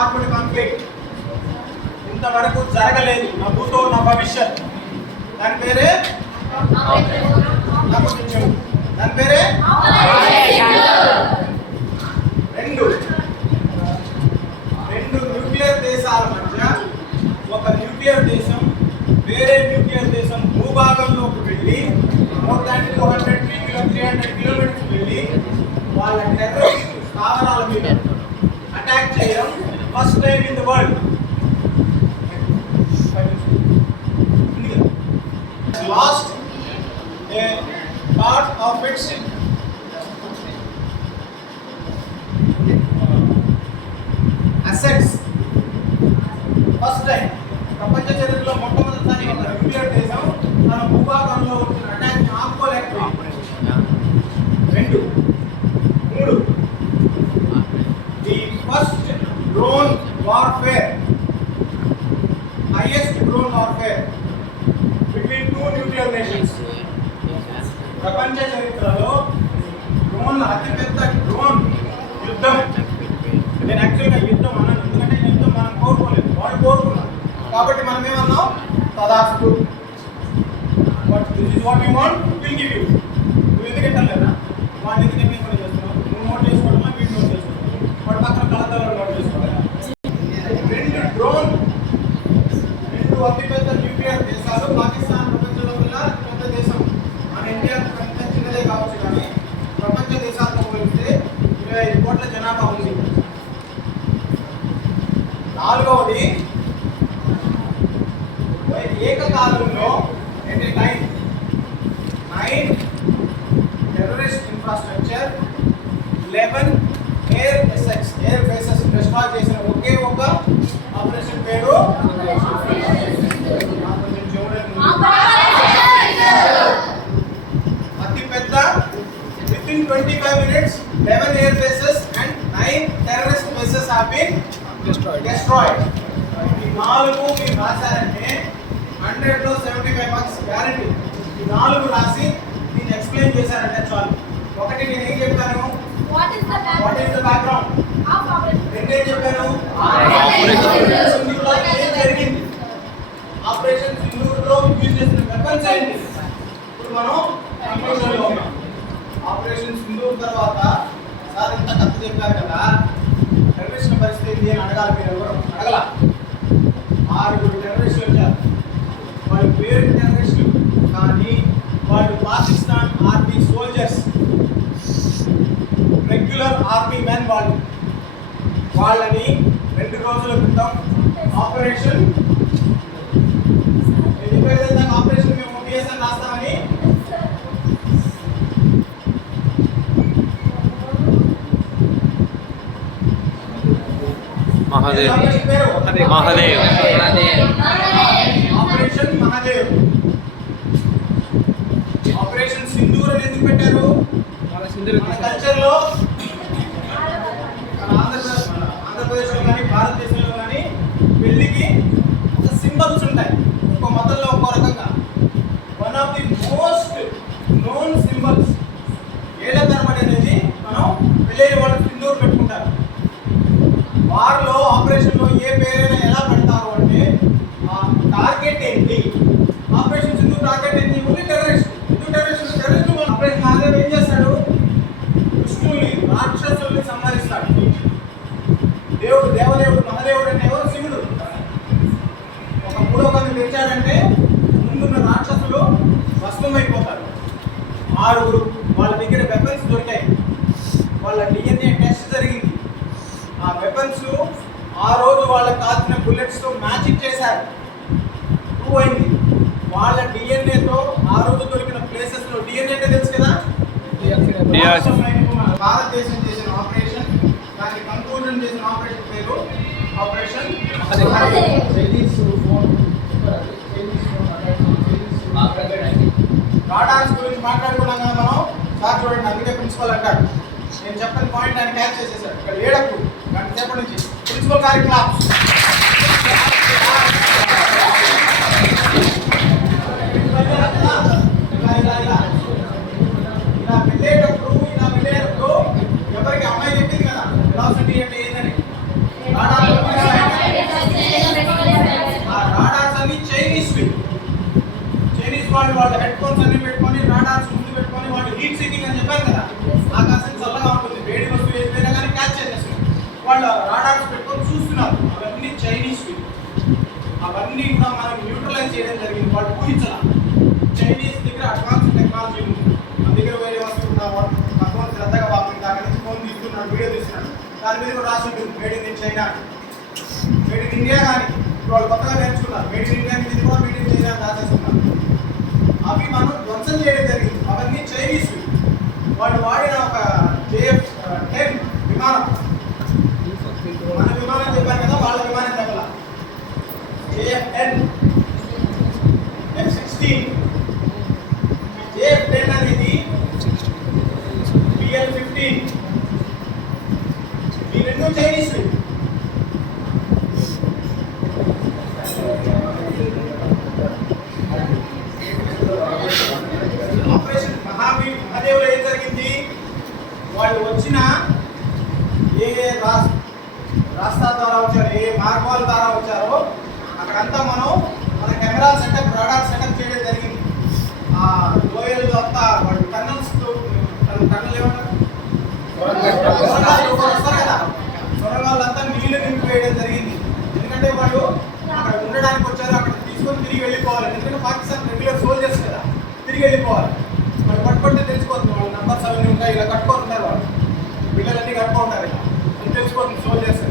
Armed conflict ఇంతవరకు జరగలేదు, నా భూతో నా భవిష్యత్. దాని పేరే దాని పేరే రెండు న్యూక్లియర్ దేశాల మధ్య ఒక న్యూక్లియర్ దేశం వేరే న్యూక్లియర్ దేశం భూభాగంలోకి వెళ్ళి మోర్ దాన్ 300 కిలోమీటర్స్ వెళ్ళి వాళ్ళ టెర్రరిస్ట్ స్థావరాల మీద అటాక్ చేయడం first time in the world. Lost a part of its assets. First time ప్రపంచ చరిత్రలో మొట్టమొదటిసారి ఒక న్యూక్లియర్ దేశం తన భూభాగంలో వచ్చిన అటాక్ ఆపుకోలేకపోయింది. రెండు మూడు the first drone warfare, highest drone warfare between two nuclear nations. ప్రపంచ చరిత్రలో డ్రోన్ అతిపెద్ద డ్రోన్ యుద్ధం. నేను యాక్చువల్గా యుద్ధం అన్నాను ఎందుకంటే యుద్ధం మనం కోరుకోలేదు, వాడు కోరుకున్నాం కాబట్టి మనం ఏమన్నాం తదాస్తు. But this is what you want, will give you. నువ్వు ఎందుకంటే లేదా వాడిని ఎందుకంటే కూడా చేస్తున్నావు, నువ్వు నోట్ చేసుకోవడమా వీడు నోట్ చేసుకోవడం, వాడు పక్కన కళాశాలలో నోట్ చేసుకోవాలి. రెండు అతిపెద్ద న్యూక్లియర్ దేశాలు. పాకిస్తాన్ ప్రపంచంలో ఉన్న పెద్ద దేశం, మన ఇండియా పెద్ద చిన్నదే కావచ్చు కానీ ప్రపంచ దేశాలతో పోలిస్తే 25 కోట్ల జనాభా ఉంది. నాలుగవది ఏకకాలంలో 9 terrorist infrastructure, 11 air bases destroy చేసిన ఒకే ఒక ఆపరేషన్ పేరు అతిపెద్ద. within 25 minutes 11 air bases and 9 terrorist bases have been destroyed. ఈ నాలుగు మీరు రాశారంటే 100లో 75 మార్క్స్ గ్యారెంటీ. ఈ నాలుగు రాసి దీన్ని ఎక్స్ప్లెయిన్ చేశారంటే చాలు. ఒకటి నేను ఏం చెప్పాను, వాట్ ఈస్ ద బ్యాక్గ్రౌండ్. రెండేం చెప్పాను, సింధూర్లో ఏం జరిగింది, ఆపరేషన్ సింధూర్లో యూజ్ చేసిన వెపన్స్ ఏంటి. ఇప్పుడు మనం కంక్లూజన్లో ఉన్నాం. ఆపరేషన్ సింధూర్ తర్వాత సార్ ఇంత కథ చెప్పారు కదా, టెర్రరిస్టుల పరిస్థితి ఏంటి అని అడగాలి. మీరు ఎవరు అడగల. 6 టెర్రరిస్టులు వచ్చారు. వాళ్ళ పేరు టెర్రరిస్టులు కానీ వాళ్ళు Pakistan army soldiers, regular army men. వాళ్ళని 2 రోజుల క్రితం ఆపరేషన్ ఆపరేషన్ మేము పిఎస్ఎన్ రాస్తామని మహాదేవ్ ఆపరేషన్ మహాదేవ్. ఆపరేషన్ సింధూర్ అని ఎందుకు పెట్టారు? మన కల్చర్లో ఆంధ్రప్రదేశ్లో కానీ భారతదేశంలో కానీ పెళ్లికి ఒక సింబల్స్ ఉంటాయి, ఒక మతంలో ఒక్కో రకంగా. One of the most known symbols ఏళ్ళ తరబడి అనేది మనం పెళ్ళైన వాళ్ళు సింధూర్ పెట్టుకుంటారు. వారిలో ఆపరేషన్లో ఏ పేరైనా ఎలా పెడతారు అంటే టార్గెట్ ఏంటి, ఆపరేషన్ సింధూర్ టార్గెట్ ఏంటి, ఓన్లీ టెర్రరిస్ట్. ఎందుకు టెర్రరిస్ట్ ఆపరేషన్ మహాదేవ్ ఏం చేస్తాడు, దుష్టుల్ని రాక్షసుల్ని సంహరిస్తాడు. దేవదేవుడు మహాదేవుడు అంటే ఎవరు, శివుడు. ఒక 3వ కన్ను తెచ్చాడంటే ముందున్న రాక్షసులు భస్మమైపోతారు. 6 వాళ్ళ దగ్గర వెపన్స్ దొరికాయి, వాళ్ళ DNA టెస్ట్ జరిగింది. ఆ వెపన్స్ ఆ రోజు వాళ్ళ కాల్చిన బుల్లెట్స్తో మ్యాచింగ్ చేశారు, ప్రూవ్ అయింది. వాళ్ళ DNAతో ఆ రోజు దొరికిన ప్లేసెస్లో DNA అంటే తెలుసు కదా, భారతదేశం చేసిన ఆపరేషన్, దాన్ని కంక్లూజన్ చేసిన ఆపరేషన్ పేరు ఆపరేషన్ రాడార్స్ గురించి మాట్లాడుకున్నాం కదా మనం. సార్ చూడండి, అందుకే ప్రిన్సిపల్ అంటాడు. నేను చెప్పిన పాయింట్ ఆయన క్యాచ్ చేసేసాడు. ఇక్కడ ఏడప్పుడు గంట సేపటి నుంచి ప్రిన్సిపల్ గారి క్లాస్. ఇలా వెళ్ళేటప్పుడు ఎవరికి అమ్మాయి చెప్పింది కదా ఫిలాసఫీ అంటే ఏంటని, రాడార్లు వాళ్ళు హెడ్ ఫోన్స్ అన్ని పెట్టుకొని రాడార్స్ ముందు పెట్టుకొని వాళ్ళు హీట్ సీకింగ్ అని చెప్పారు కదా, ఆకాశం చల్లగా ఉంటుంది, వేడి వస్తువు ఏదైనా కానీ క్యాచ్ చేసేస్తారు. వాళ్ళు రాడార్స్ పెట్టుకొని చూస్తున్నారు. అవన్నీ చైనీస్, అవన్నీ కూడా మనం న్యూట్రలైజ్ చేయడం జరిగింది. వాళ్ళు ఊహించాల చైనీస్ దగ్గర అడ్వాన్స్ టెక్నాలజీ ఉంది, మన దగ్గర వేరే వస్తువు తక్కువ శ్రద్ధగా బాగుంది. దాని నుంచి ఫోన్ తీస్తున్నాడు, వీడియో తీస్తున్నాడు, దాని మీద కూడా రాసి ఉంటుంది made in China, made in India. కానీ వాళ్ళు కొత్తగా నేర్చుకున్నారు మేడ్ ఇన్ ఇండియా మీద కూడా మేడ్ ఇన్ చైనా రాసేస్తున్నారు. అవి మనం ధ్వంసం చేయడం జరిగింది. అవన్నీ చైనీస్. వాళ్ళు వాడిన ఒక JF-10 విమానం, మన విమానం చెప్పారు కదా, వాళ్ళ విమానం చెప్పాల. JF-10 F-16 JF-10 అనేది PL-15 ఈ రెండు చైనీస్. ఆపరేషన్ మహాదేవ్లో ఏం జరిగింది, వాళ్ళు వచ్చిన ఏ రాస్తా ద్వారా వచ్చారో, ఏ మార్గాల ద్వారా వచ్చారో అక్కడంతా మన కెమెరా సెటప్, రాడార్ సెటప్ చేయడం జరిగింది. ఆ లోయలు అంతా వాళ్ళు టన్నల్ ఏమంటారు, వస్తారు కదా, సొరంగాలంతా నీళ్లు నింపి వేయడం జరిగింది. ఎందుకంటే వాళ్ళు అక్కడ ఉండడానికి వచ్చారు, అక్కడ తీసుకొని తిరిగి వెళ్ళిపోవాలి. ఎందుకంటే పాకిస్తాన్ రెగ్యులర్ సోల్జర్స్ కదా, తిరిగి వెళ్ళిపోవాలి. వాళ్ళు పట్టుకుంటే తెలిసిపోతుంది, వాళ్ళ నంబర్స్ అవన్నీ ఉంటాయి, ఇలా కట్టుకొని ఉంటారు, వాళ్ళు పిల్లలన్నీ కట్టుకుంటారు, ఇలా అని తెలిసిపోతుంది సోల్జర్స్.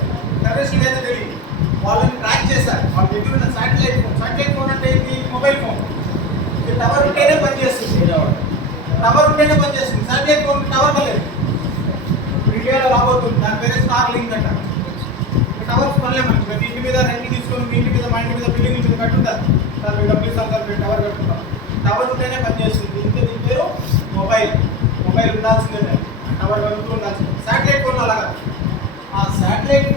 టెర్రరిస్టులు అయితే తెలియదు. వాళ్ళని ట్రాక్ చేశారు. వాళ్ళ దగ్గర ఉన్న శాటిలైట్ ఫోన్ అంటే ఇది మొబైల్ ఫోన్, ఇది టవర్ ఉంటేనే పనిచేస్తుంది, శాటిలైట్ ఫోన్ టవర్ లేదు. ఇండియాలో రాబోతుంది, దాని పేరే స్టార్ లింక్ అంటారు. టవర్స్ పనిలే మనకి, ప్రతి ఇంటి మీద రెంట్ తీసుకొని మీ ఇంటి మీద, మా ఇంటి మీద, బిల్డింగ్ మీద కట్టుంటారు, దాని మీద డబ్బులు ఇస్తాం, దాని మీద టవర్ కట్టుకుంటాం. టవర్ ఉంటేనే పనిచేస్తుంది. దీని పేరు మొబైల్ ఉండాల్సిందే, టవర్ కలుగుతూ ఉండాల్సిందే. శాటిలైట్ ఫోన్ అలాగా, ఆ శాటిలైట్